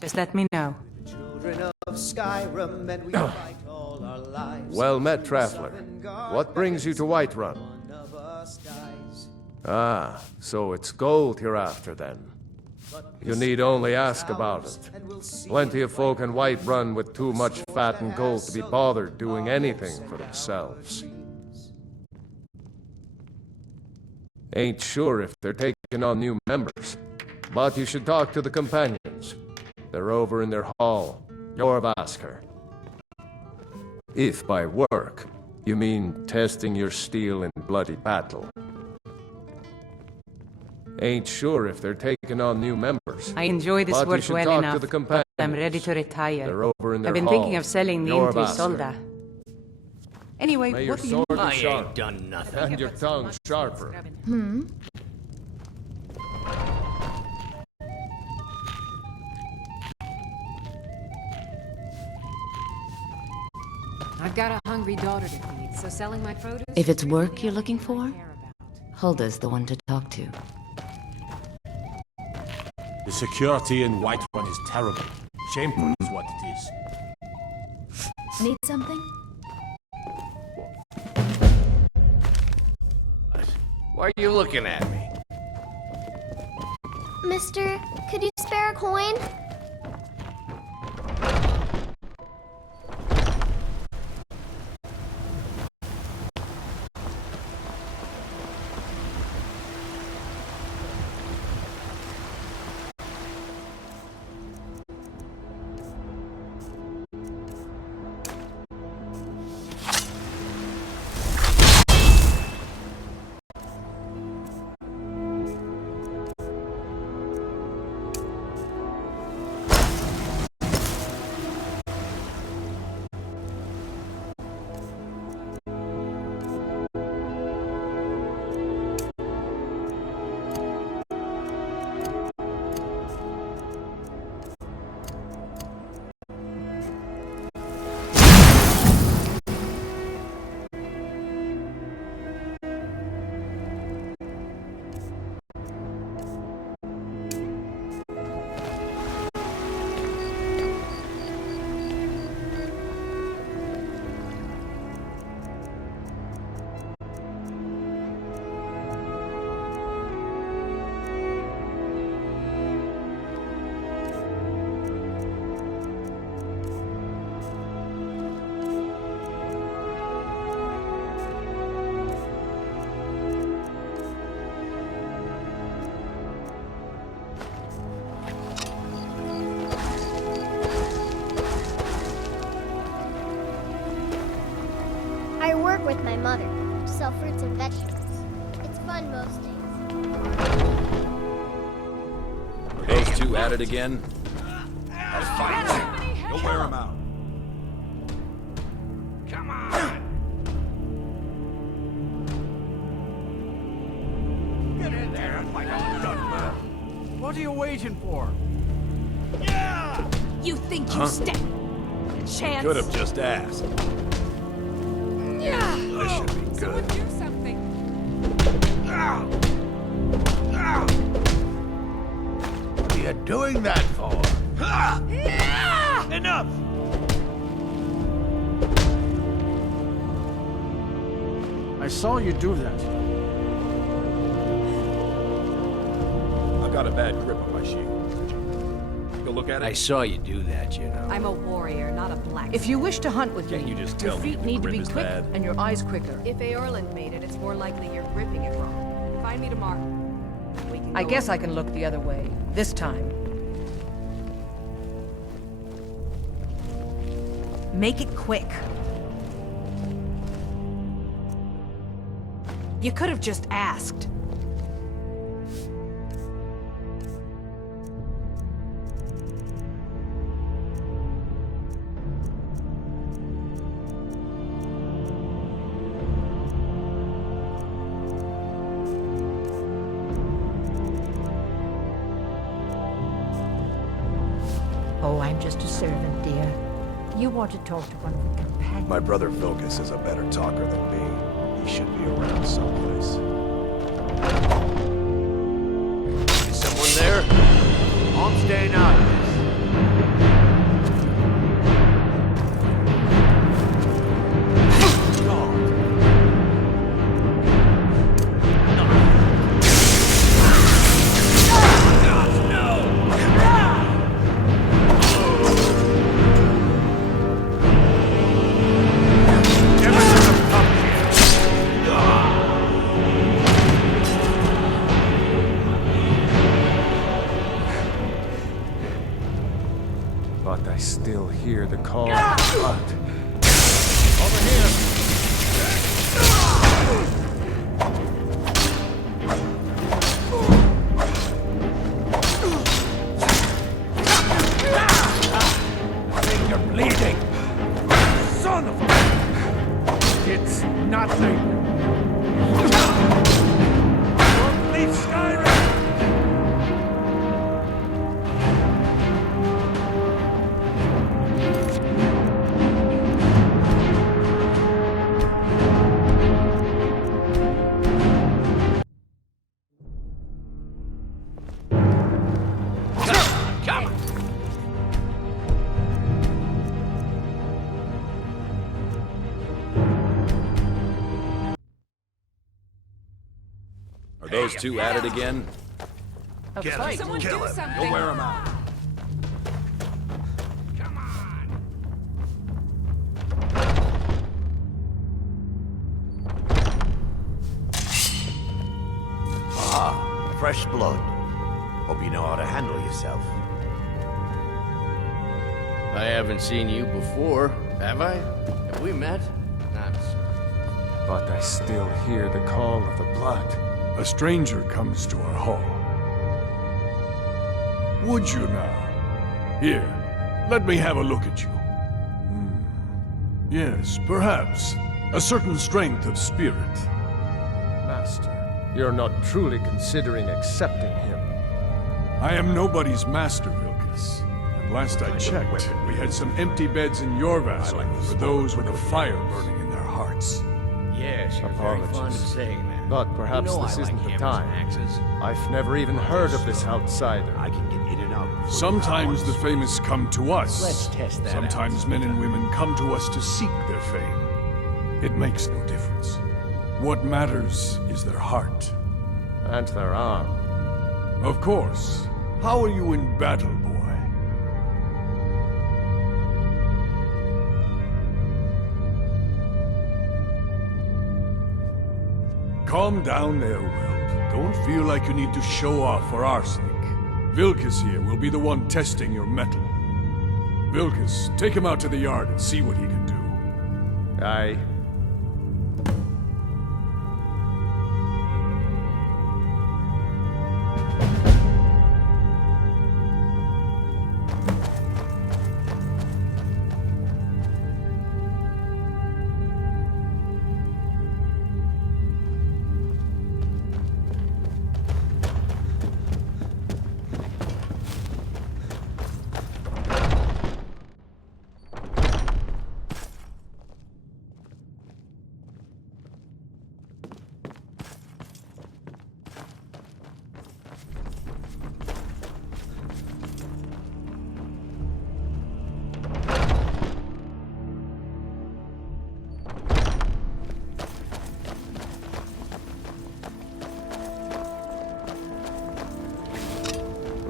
Just let me know. Children of Skyrim, and we fight all our lives. Well met, traveler. What brings you to Whiterun? One of us dies. Ah, so it's gold you're after then. You need only ask about it. Plenty of folk in Whiterun with too much fat and gold to be bothered doing anything for themselves. Ain't sure if they're taking on new members, but you should talk to the companions. They're over in their hall. Jorvaskr. If by work, you mean testing your steel in bloody battle. Ain't sure if they're taking on new members. I enjoy this but work you should well talk enough, to the but companions. I'm ready to retire. They're over in their I've been hall. thinking of selling the Jorvaskr. Solda. Anyway, May your what do you... sword I be sharp, ain't done nothing. and your tongue sharper. I've got a hungry daughter to feed, so selling my produce... If it's work you're looking for, Hulda's the one to talk to. The security in Whiterun is terrible. Shameful is what it is. Need something? Why are you looking at me? Mister, could you spare a coin? I work with my mother to sell fruits and vegetables. It's fun most days. Are those two at it again? Go wear him out. Come on! Get in there like a gunman. What are you waiting for? You think you stand a chance? Could have just asked. Yeah. This should be Someone good. do something. What are you doing that for? Enough! I saw you do that. I've got a bad grip on my shield. Go look at it. I saw you do that, you know. I'm a warrior, not a black. If you wish to hunt with Can't me, you just your tell me feet the need to grip be is quick bad? and your eyes quicker. If Aorland made it, it's more likely you're gripping it wrong. Find me tomorrow. We can I go guess over I can look the other way. This time. Make it quick. You could have just asked. Oh, I'm just a servant, dear. You want to talk to one of the companions? My brother Vilgus is a better talker than me. He should be around someplace. Is someone there? I'm staying out of this. I still hear the call of blood. Over here! I think you're bleeding! Son of a... It's nothing! Don't leave Skyrim! Come on! Are those two at it again? Get him! Someone Kill do him! something. You'll wear him out. Come on! Ah, fresh blood. Hope you know how to handle yourself. I haven't seen you before, have I? Have we met? I'm sorry. But I still hear the call of the blood. A stranger comes to our hall. Would you now? Here, let me have a look at you. Yes, perhaps. A certain strength of spirit. Master, you're not truly considering accepting him. I am nobody's master, Vilkas. And last I checked, we had some empty beds in your vessel for those with a fire burning in their hearts. Yes, you're very fond of Apologies. saying that. But perhaps You know this I isn't like the hammers time. and axes. I've never even heard of this outsider. I can get in and out. before you Sometimes have the one. famous come to us. Let's test that Sometimes out. men and women come to us to seek their fame. It makes no difference. What matters is their heart. And their arm. Of course. How are you in battle, boy? Calm down there, Welt. Don't feel like you need to show off for our sake. Vilkas here will be the one testing your mettle. Vilkas, take him out to the yard and see what he can do. Aye.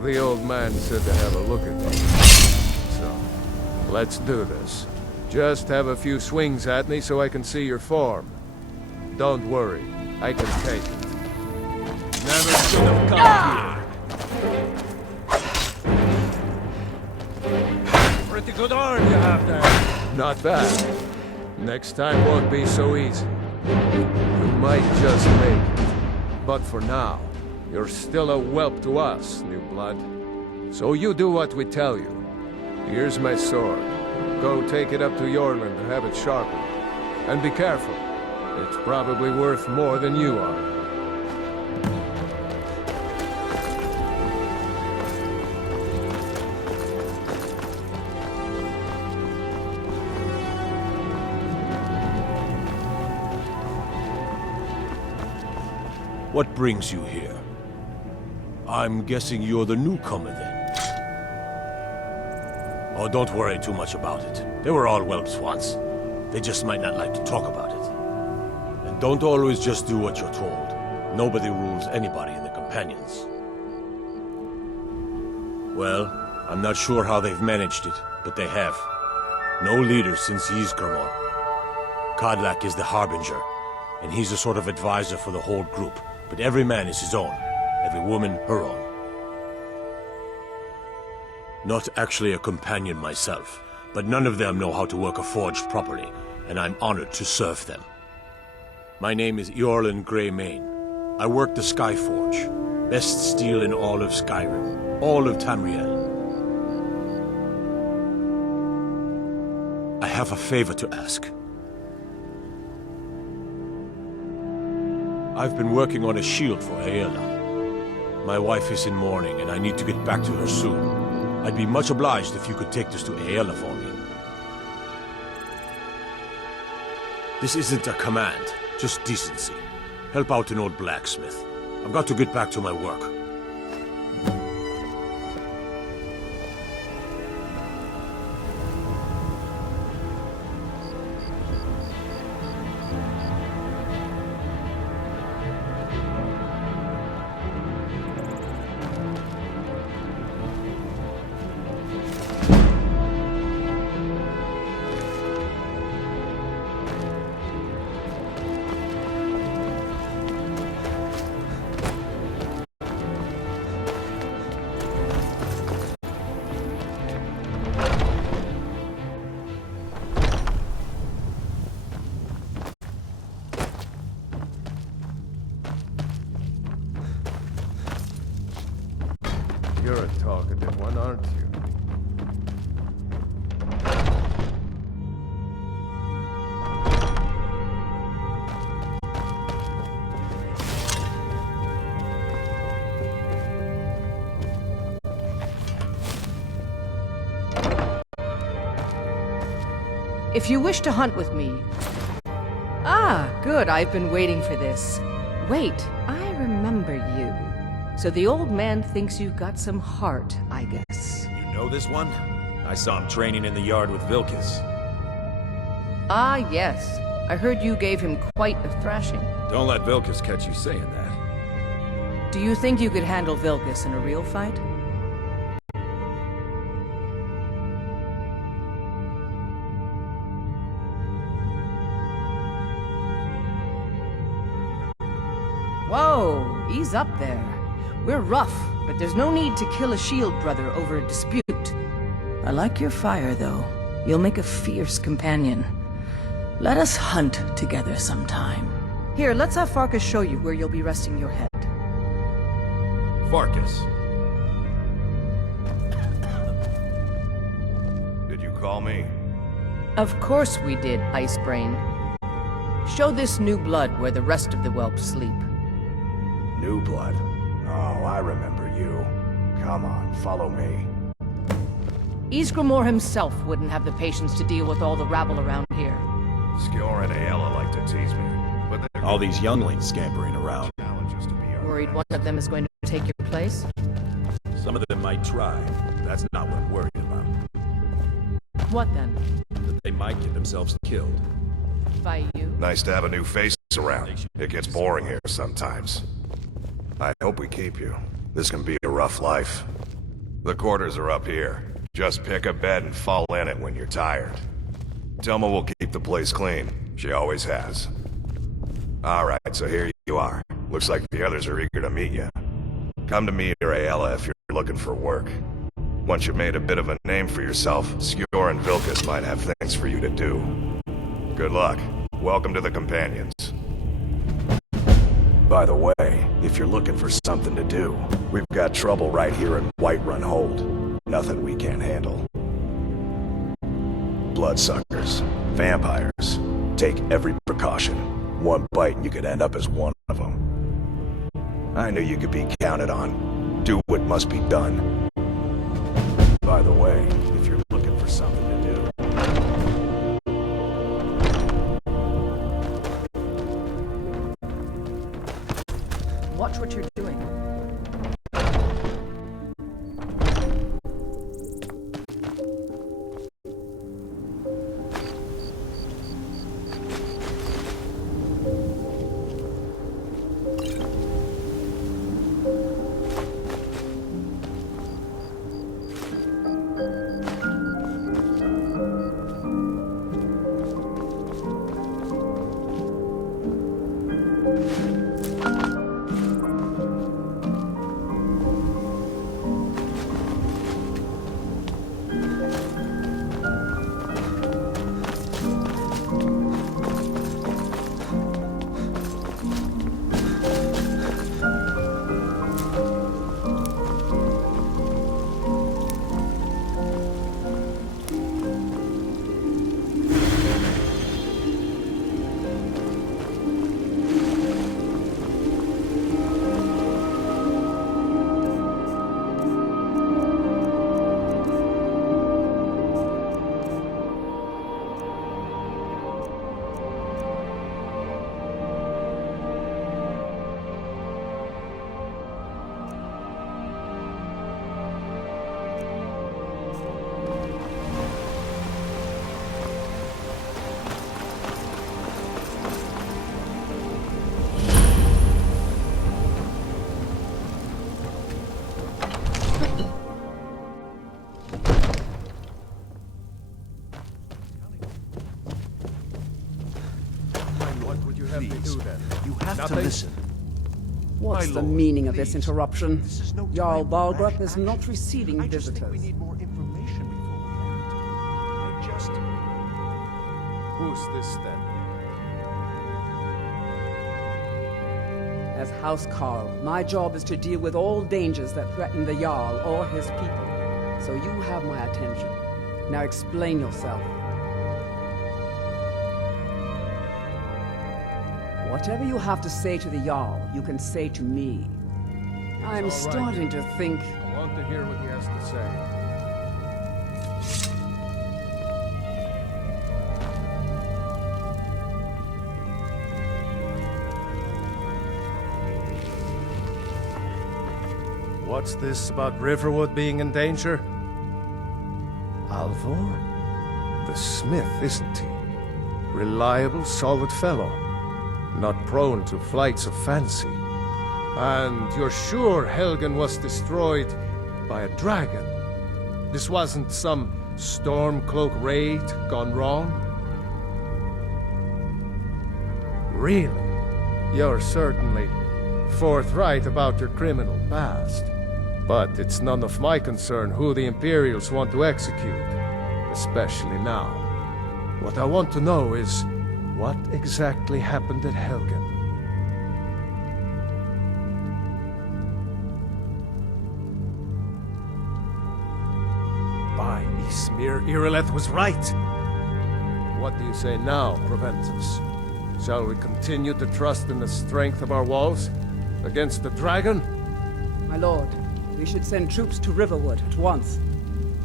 The old man said to have a look at me. So, let's do this. Just have a few swings at me so I can see your form. Don't worry, I can take it. Never should have come here. Pretty good arm you have there. Not bad. Next time won't be so easy. You might just make it. But for now, you're still a whelp to us, new blood. So you do what we tell you. Here's my sword. Go take it up to Yorland to have it sharpened. And be careful. It's probably worth more than you are. What brings you here? I'm guessing you're the newcomer then. Oh, don't worry too much about it. They were all whelps once. They just might not like to talk about it. And don't always just do what you're told. Nobody rules anybody in the Companions. Well, I'm not sure how they've managed it, but they have. No leader since Ysgramor. Kodlak is the Harbinger, and he's a sort of advisor for the whole group. But every man is his own. Every woman, her own. Not actually a companion myself, but none of them know how to work a forge properly, and I'm honored to serve them. My name is Eorlin Greymane. I work the Skyforge. Best steel in all of Skyrim. All of Tamriel. I have a favor to ask. I've been working on a shield for Aela. My wife is in mourning, and I need to get back to her soon. I'd be much obliged if you could take this to Aela for me. This isn't a command, just decency. Help out an old blacksmith. I've got to get back to my work. You're a talkative one, aren't you? If you wish to hunt with me... Ah, good, I've been waiting for this. Wait, I remember you. So the old man thinks you've got some heart, I guess. You know this one? I saw him training in the yard with Vilkas. Ah, yes. I heard you gave him quite a thrashing. Don't let Vilkas catch you saying that. Do you think you could handle Vilkas in a real fight? Whoa, ease up there. We're rough, but there's no need to kill a shield brother over a dispute. I like your fire, though. You'll make a fierce companion. Let us hunt together sometime. Here, let's have Farkas show you where you'll be resting your head. Farkas. Did you call me? Of course we did, Icebrain. Show this new blood where the rest of the whelps sleep. New blood? Oh, I remember you. Come on, follow me. Ysgramor himself wouldn't have the patience to deal with all the rabble around here. Skjor and Aela like to tease me, but all these younglings scampering around. Worried one of them is going to take your place? Some of them might try. That's not what I'm worried about. What then? That they might get themselves killed. By you? Nice to have a new face around. It gets boring here sometimes. I hope we keep you. This can be a rough life. The quarters are up here. Just pick a bed and fall in it when you're tired. Telma will keep the place clean. She always has. Alright, so here you are. Looks like the others are eager to meet you. Come to me or Aela if you're looking for work. Once you've made a bit of a name for yourself, Skjor and Vilkas might have things for you to do. Good luck. Welcome to the Companions. By the way, if you're looking for something to do, we've got trouble right here in Whiterun Hold. Nothing we can't handle. Bloodsuckers, vampires. Take every precaution. One bite and you could end up as one of them. I knew you could be counted on. Do what must be done. By the way, if you're looking for something to do... Watch what you're doing. have to listen. What's the meaning of this interruption? Jarl Balgrup is not receiving visitors. We need more information before we act. Who's this then? As House Carl, my job is to deal with all dangers that threaten the Jarl or his people. So you have my attention. Now explain yourself. Whatever you have to say to the Jarl, you can say to me. I'm starting to think... I want to hear what he has to say. What's this about Riverwood being in danger? Alvor? The smith, isn't he? Reliable, solid fellow. Not prone to flights of fancy. And you're sure Helgen was destroyed by a dragon? This wasn't some Stormcloak raid gone wrong? Really? You're certainly forthright about your criminal past. But it's none of my concern who the Imperials want to execute, especially now. What I want to know is, what exactly happened at Helgen? By Ysmir, Irileth was right! What do you say now, Proventus? Shall we continue to trust in the strength of our walls? Against the dragon? My lord, we should send troops to Riverwood at once.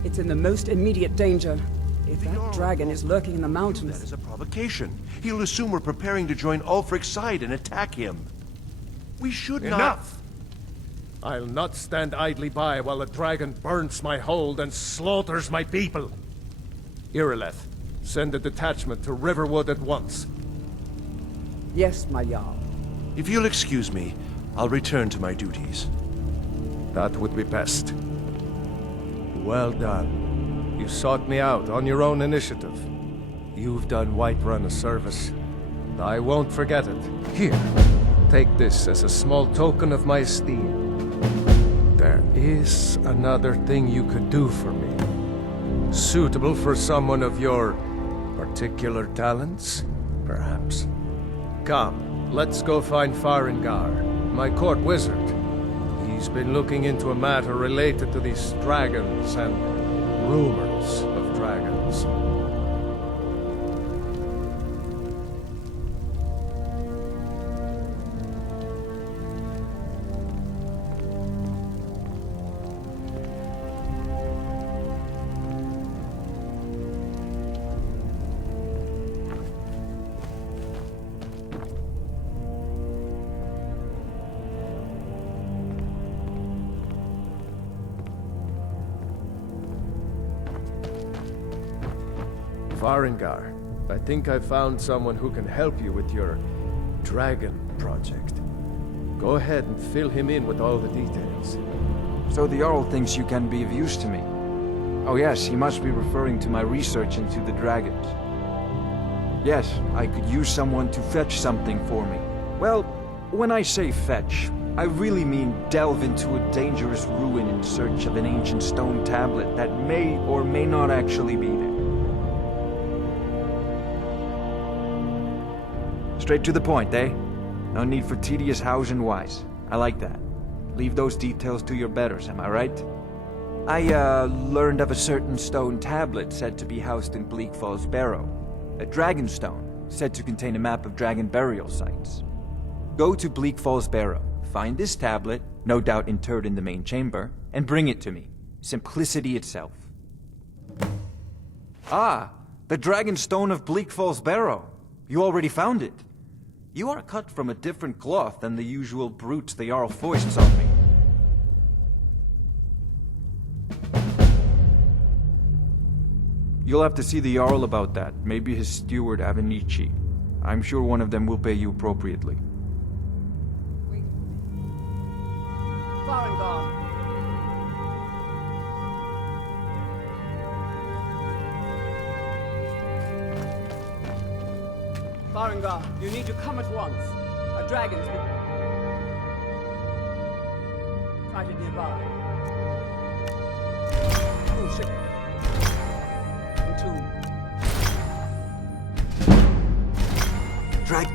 It's in the most immediate danger. If that dragon is lurking in the mountains... That is a provocation. He'll assume we're preparing to join Ulfric's side and attack him. We should not... Enough! I'll not stand idly by while the dragon burns my hold and slaughters my people. Irileth, send a detachment to Riverwood at once. Yes, my Jarl. If you'll excuse me, I'll return to my duties. That would be best. Well done. You sought me out on your own initiative. You've done Whiterun a service, and I won't forget it. Here, take this as a small token of my esteem. There is another thing you could do for me. Suitable for someone of your particular talents, perhaps. Come, let's go find Farengar, my court wizard. He's been looking into a matter related to these dragons and rumors of dragons. Farengar, I think I found someone who can help you with your dragon project. Go ahead and fill him in with all the details. So the Jarl thinks you can be of use to me. Oh yes, he must be referring to my research into the dragons. Yes, I could use someone to fetch something for me. Well, when I say fetch, I really mean delve into a dangerous ruin in search of an ancient stone tablet that may or may not actually be there. Straight to the point, eh? No need for tedious hows and whys. I like that. Leave those details to your betters, am I right? I, learned of a certain stone tablet said to be housed in Bleak Falls Barrow. A dragon stone, said to contain a map of dragon burial sites. Go to Bleak Falls Barrow, find this tablet, no doubt interred in the main chamber, and bring it to me. Simplicity itself. Ah, the dragon stone of Bleak Falls Barrow. You already found it. You are cut from a different cloth than the usual brutes the Jarl foists on me. You'll have to see the Jarl about that. Maybe his steward Avenici. I'm sure one of them will pay you appropriately. Farengar! Farengar, you need to come at once. A dragons fighting nearby. Oh, shit. Drag...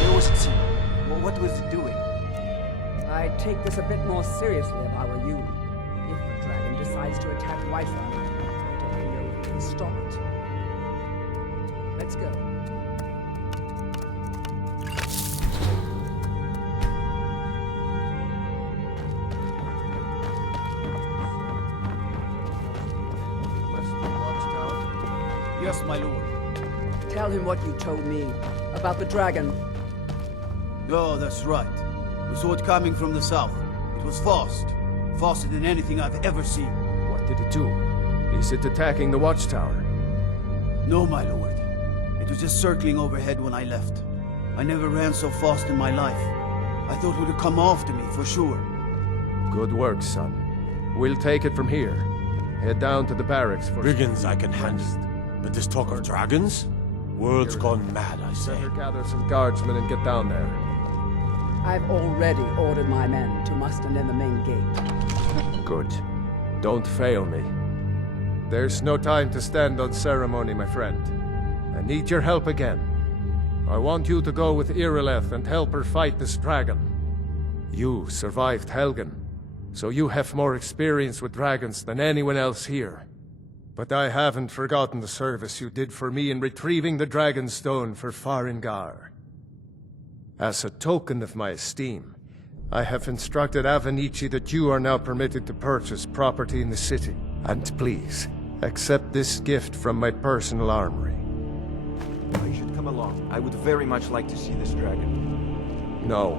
Where was it? What was it doing? I'd take this a bit more seriously if I were you. If a dragon decides to attack Whiterun, I don't know if you can stop it. Let's go. Yes, my lord. Tell him what you told me about the dragon. Oh, that's right. We saw it coming from the south. It was fast. Faster than anything I've ever seen. What did it do? Is it attacking the watchtower? No, my lord. It was just circling overhead when I left. I never ran so fast in my life. I thought it would have come after me, for sure. Good work, son. We'll take it from here. Head down to the barracks for... Brigands I can handle. But this talk of dragons? World's gone mad, I say. Better gather some guardsmen and get down there. I've already ordered my men to muster near the main gate. Good. Don't fail me. There's no time to stand on ceremony, my friend. I need your help again. I want you to go with Irileth and help her fight this dragon. You survived Helgen, so you have more experience with dragons than anyone else here. But I haven't forgotten the service you did for me in retrieving the Dragon Stone for Farengar. As a token of my esteem, I have instructed Avenici that you are now permitted to purchase property in the city. And please, accept this gift from my personal armory. You should come along. I would very much like to see this dragon. No,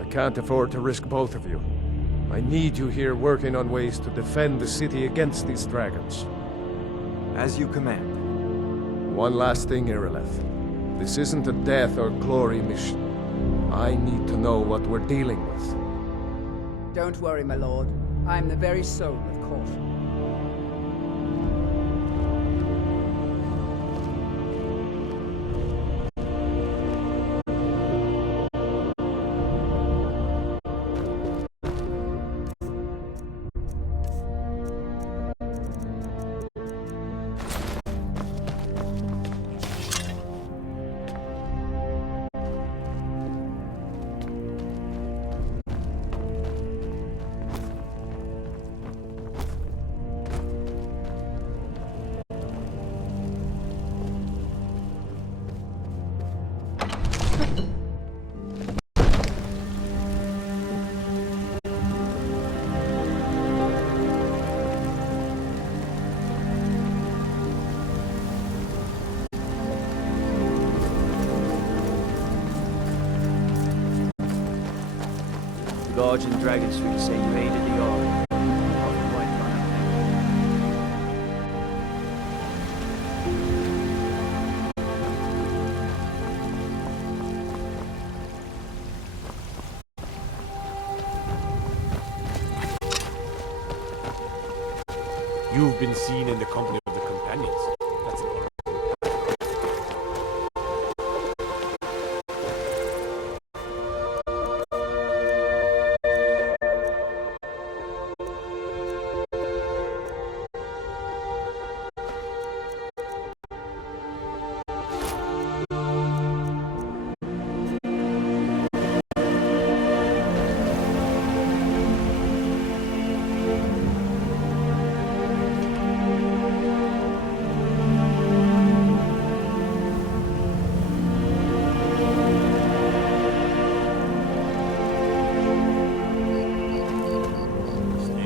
I can't afford to risk both of you. I need you here working on ways to defend the city against these dragons. As you command. One last thing, Irileth. This isn't a death or glory mission. I need to know what we're dealing with. Don't worry, my lord. I'm the very soul of caution. The guards in Dragon Street say you aided the Jarl. You've been seen in the company of the companions. That's an honor.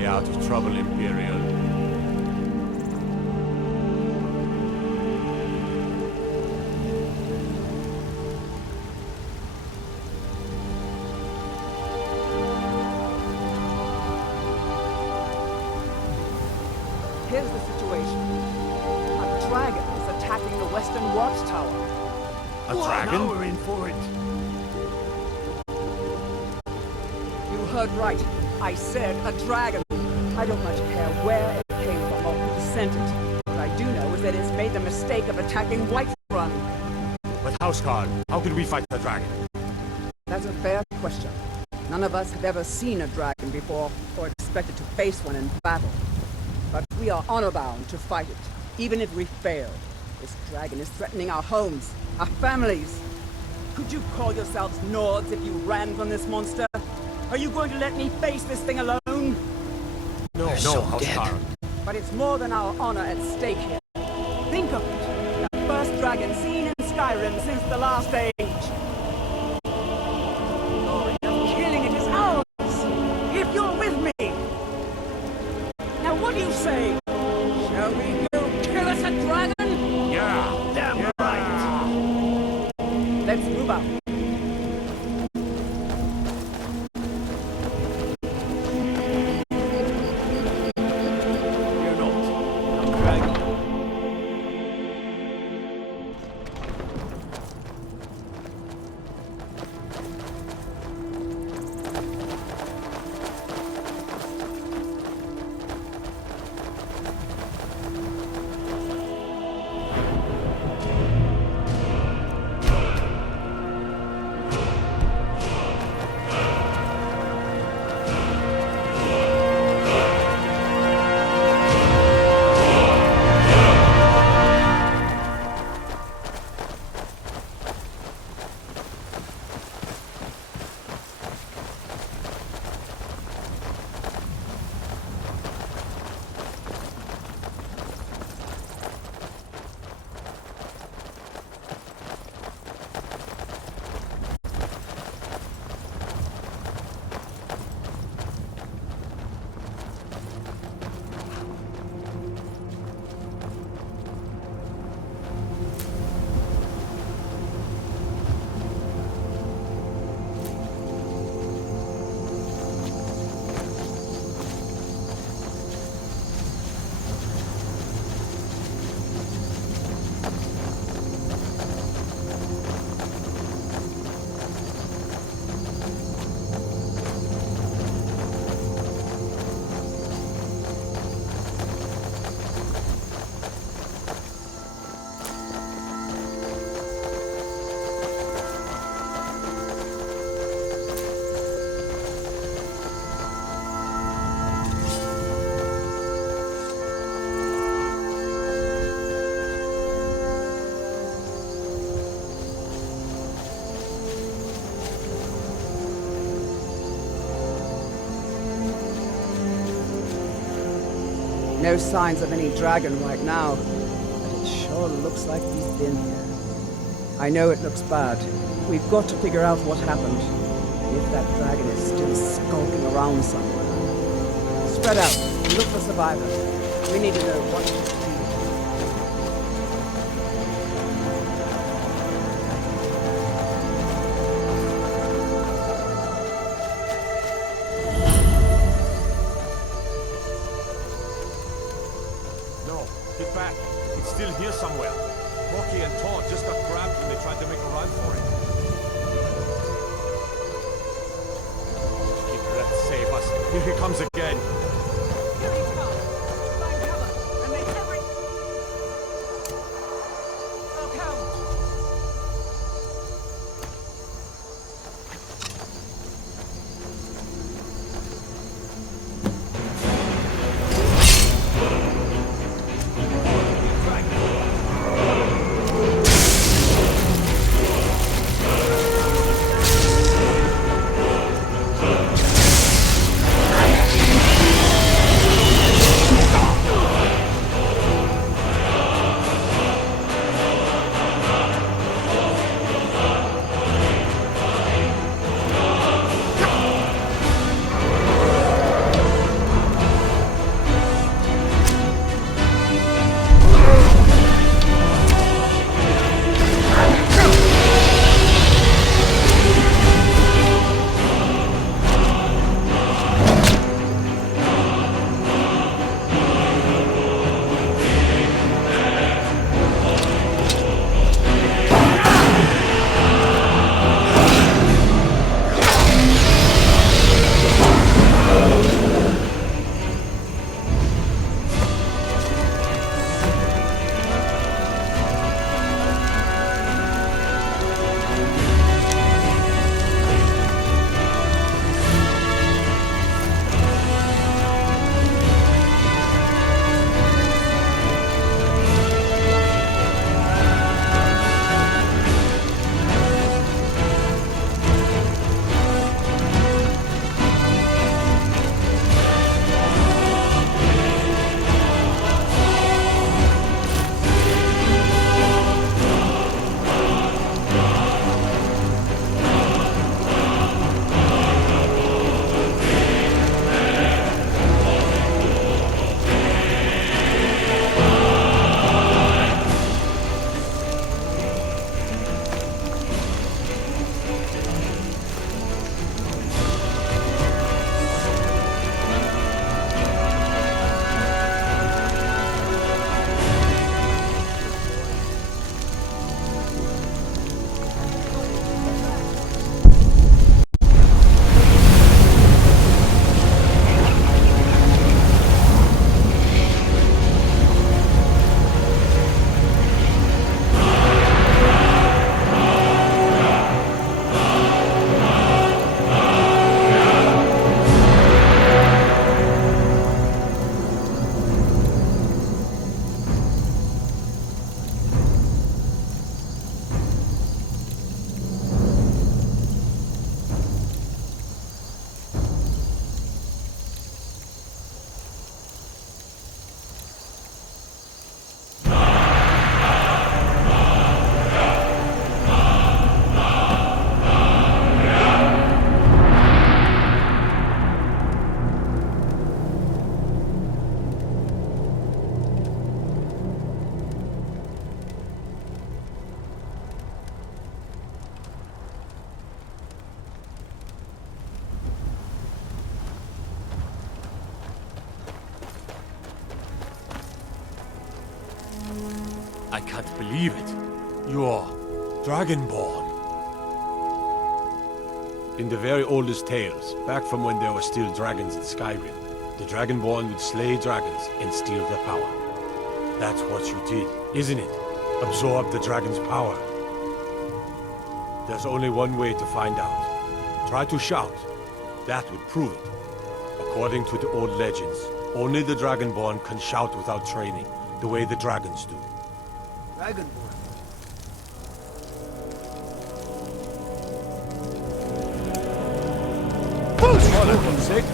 Out of trouble, Imperial. Here's the situation. A dragon is attacking the Western Watchtower. A dragon? Now we're in for it. You heard right. I said a dragon. I don't much care where it came from or who sent it. What I do know is that it's made the mistake of attacking Whiterun. But how houseguard. How can we fight the dragon? That's a fair question. None of us have ever seen a dragon before, or expected to face one in battle. But we are honor-bound to fight it, even if we fail. This dragon is threatening our homes, our families. Could you call yourselves Nords if you ran from this monster? Are you going to let me face this thing alone? No, houseguard. But it's more than our honor at stake here. Think of it. The first dragon seen in Skyrim since the last age. The glory of killing it is ours, if you're with me. Now what do you say? Shall we go kill us a dragon? Yeah. Damn right. Let's move out. No signs of any dragon right now, but it sure looks like he's been here. I know it looks bad. We've got to figure out what happened, and if that dragon is still skulking around somewhere. Spread out and look for survivors. We need to know what to do. Get back. It's still here somewhere. Rocky and Todd just got grabbed when they tried to make a run for it. Let's save us. Here he comes again. Here he comes. Find cover and make every... Look out! I can't believe it. You're Dragonborn. In the very oldest tales, back from when there were still dragons in Skyrim, the Dragonborn would slay dragons and steal their power. That's what you did, isn't it? Absorb the dragon's power. There's only one way to find out. Try to shout. That would prove it. According to the old legends, only the Dragonborn can shout without training, the way the dragons do. Dragonborn? For heaven's sake!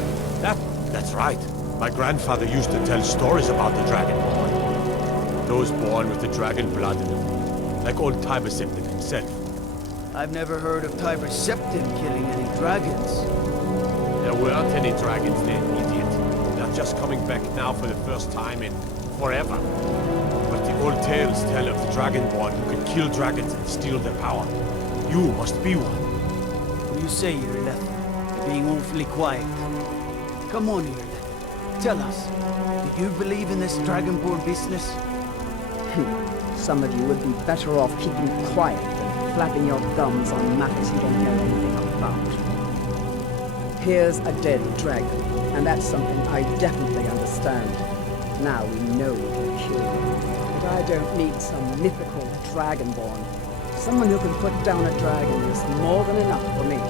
That's right. My grandfather used to tell stories about the Dragonborn. Those born with the dragon blood in them. Like old Tiber Septim himself. I've never heard of Tiber Septim killing any dragons. There weren't any dragons then, idiot. They're just coming back now for the first time in forever. But the old tales tell of the Dragonborn who can kill dragons and steal their power. You must be one. What do you say, Irle? You're being awfully quiet. Come on, Irle. Tell us, do you believe in this Dragonborn business? Some of you would be better off keeping quiet than flapping your thumbs on matters you don't know anything about. Here's a dead dragon, and that's something I definitely understand. Now we know we can kill you. But I don't need some mythical Dragonborn. Someone who can put down a dragon is more than enough for me.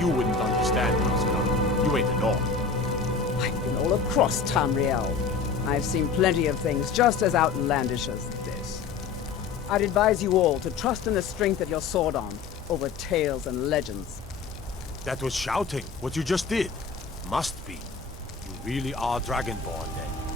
You wouldn't understand, Oscar. You ain't an orc. I've been all across Tamriel. I've seen plenty of things just as outlandish as this. I'd advise you all to trust in the strength of your sword arm over tales and legends. That was shouting, what you just did. Must be. You really are Dragonborn, then.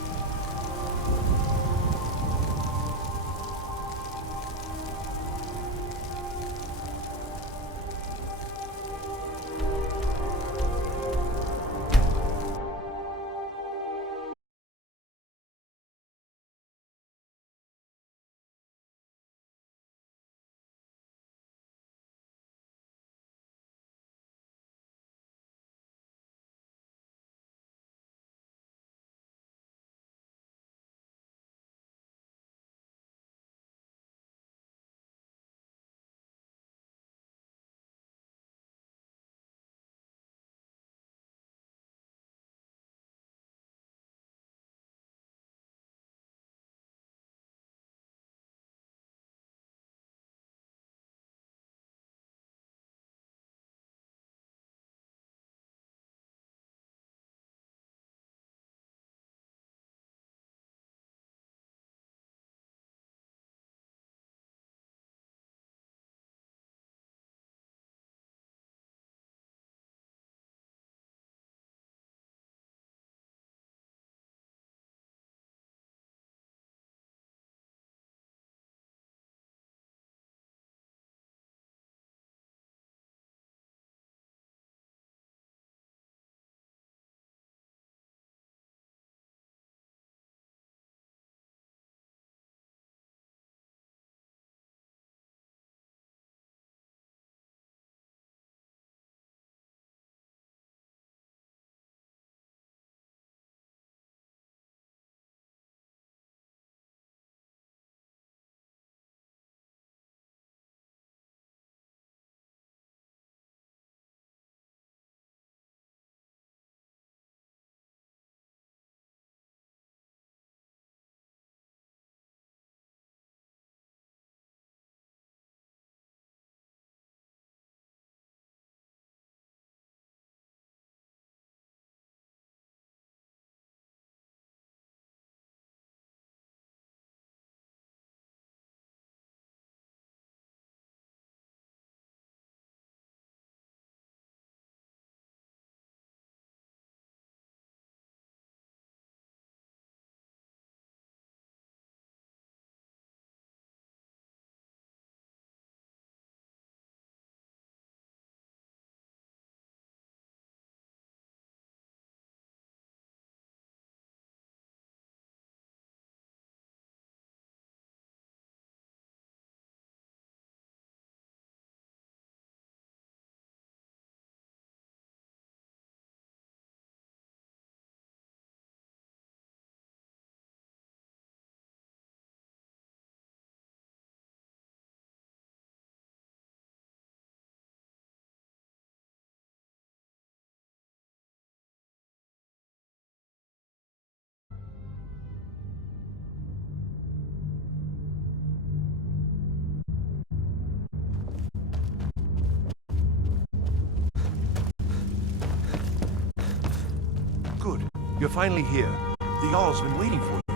You're finally here. The Jarl's been waiting for you.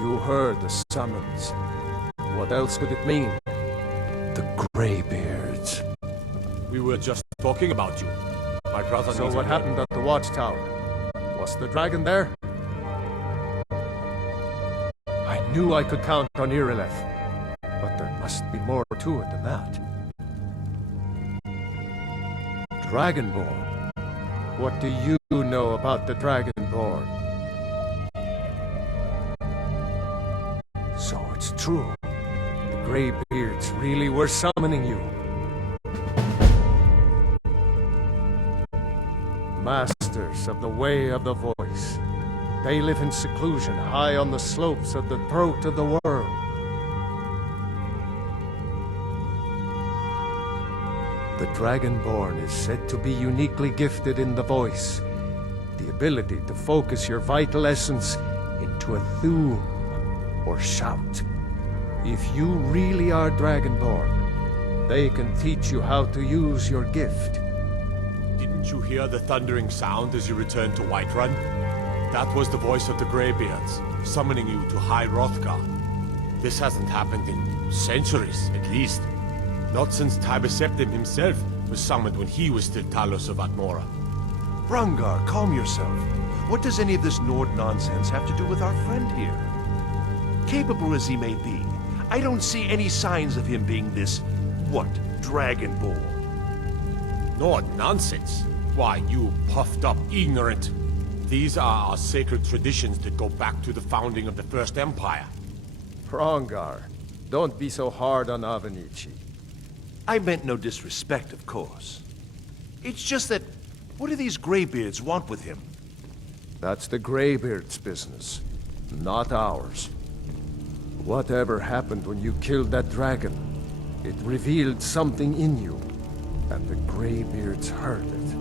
You heard the summons. What else could it mean? The Greybeards. We were just talking about you. My brother. So what happened at the watchtower? Was the dragon there? I knew I could count on Irileth, but there must be more to it than that. Dragonborn. What do you know about the Dragonborn? So it's true. The Greybeards really were summoning you. Masters of the Way of the Voice. They live in seclusion high on the slopes of the throat of the world. The Dragonborn is said to be uniquely gifted in the voice, the ability to focus your vital essence into a thum or shout. If you really are Dragonborn, they can teach you how to use your gift. Didn't you hear the thundering sound as you returned to Whiterun? That was the voice of the Greybeards, summoning you to High Hrothgar. This hasn't happened in centuries, at least. Not since Tiber Septim himself was summoned when he was still Talos of Atmora. Brungar, calm yourself. What does any of this Nord nonsense have to do with our friend here? Capable as he may be, I don't see any signs of him being this, what, Dragonborn? Nord nonsense? Why, you puffed up ignorant. These are our sacred traditions that go back to the founding of the First Empire. Hrongar, don't be so hard on Avenici. I meant no disrespect, of course. It's just that, what do these Greybeards want with him? That's the Greybeards' business, not ours. Whatever happened when you killed that dragon, it revealed something in you, and the Greybeards heard it.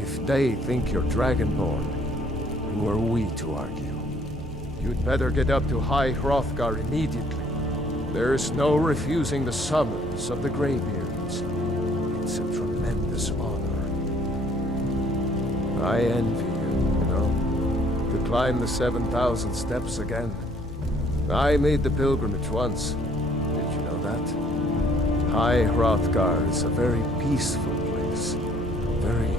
If they think you're Dragonborn, who are we to argue? You'd better get up to High Hrothgar immediately. There's no refusing the summons of the Greybeards. It's a tremendous honor. I envy you know, to climb the 7,000 steps again. I made the pilgrimage once. Did you know that? High Hrothgar is a very peaceful place. Very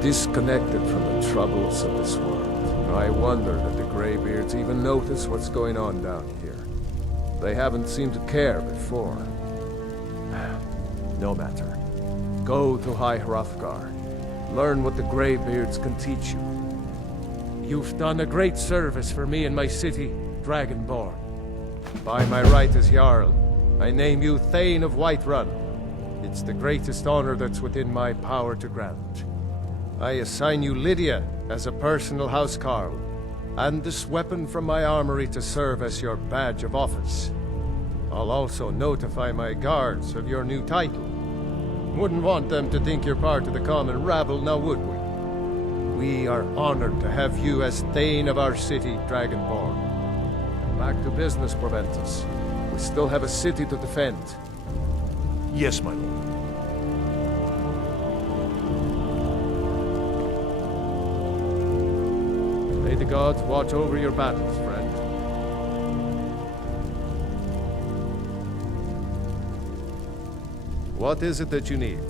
disconnected from the troubles of this world. I wonder that the Greybeards even notice what's going on down here. They haven't seemed to care before. No matter. Go to High Hrothgar. Learn what the Greybeards can teach you. You've done a great service for me and my city, Dragonborn. By my right as Jarl, I name you Thane of Whiterun. It's the greatest honor that's within my power to grant. I assign you Lydia as a personal housecarl, and this weapon from my armory to serve as your badge of office. I'll also notify my guards of your new title. Wouldn't want them to think you're part of the common rabble, now would we? We are honored to have you as Thane of our city, Dragonborn. Back to business, Proventus. We still have a city to defend. Yes, my lord. May the gods watch over your battles, friend. What is it that you need?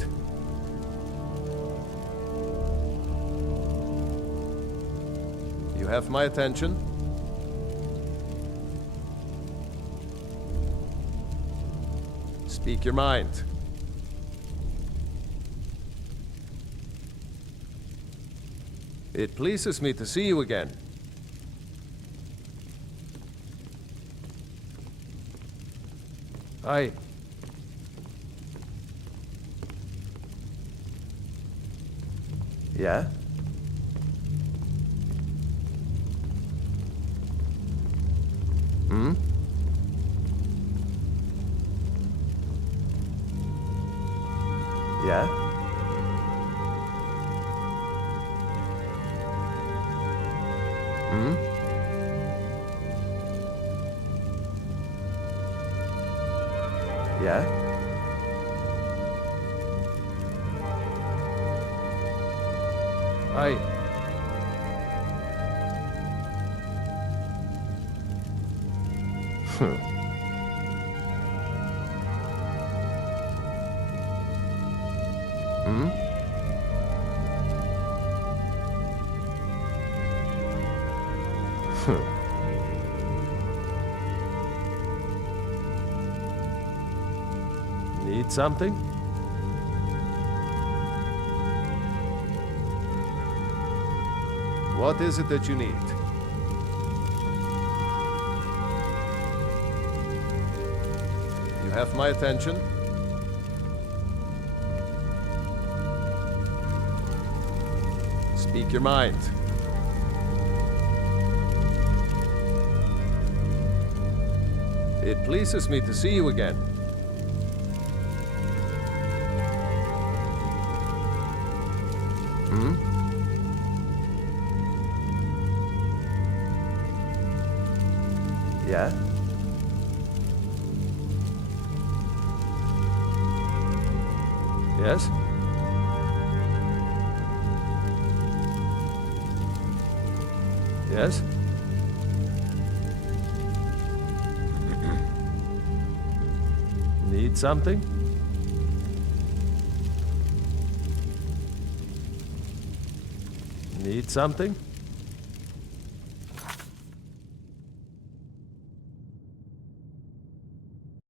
You have my attention. Speak your mind. It pleases me to see you again. Aye. Yeah? Hmm? Yeah? Hmm? Yeah? Aye. Need something? What is it that you need? You have my attention. Speak your mind. It pleases me to see you again. Yeah? Yes? Yes? Need something? Need something?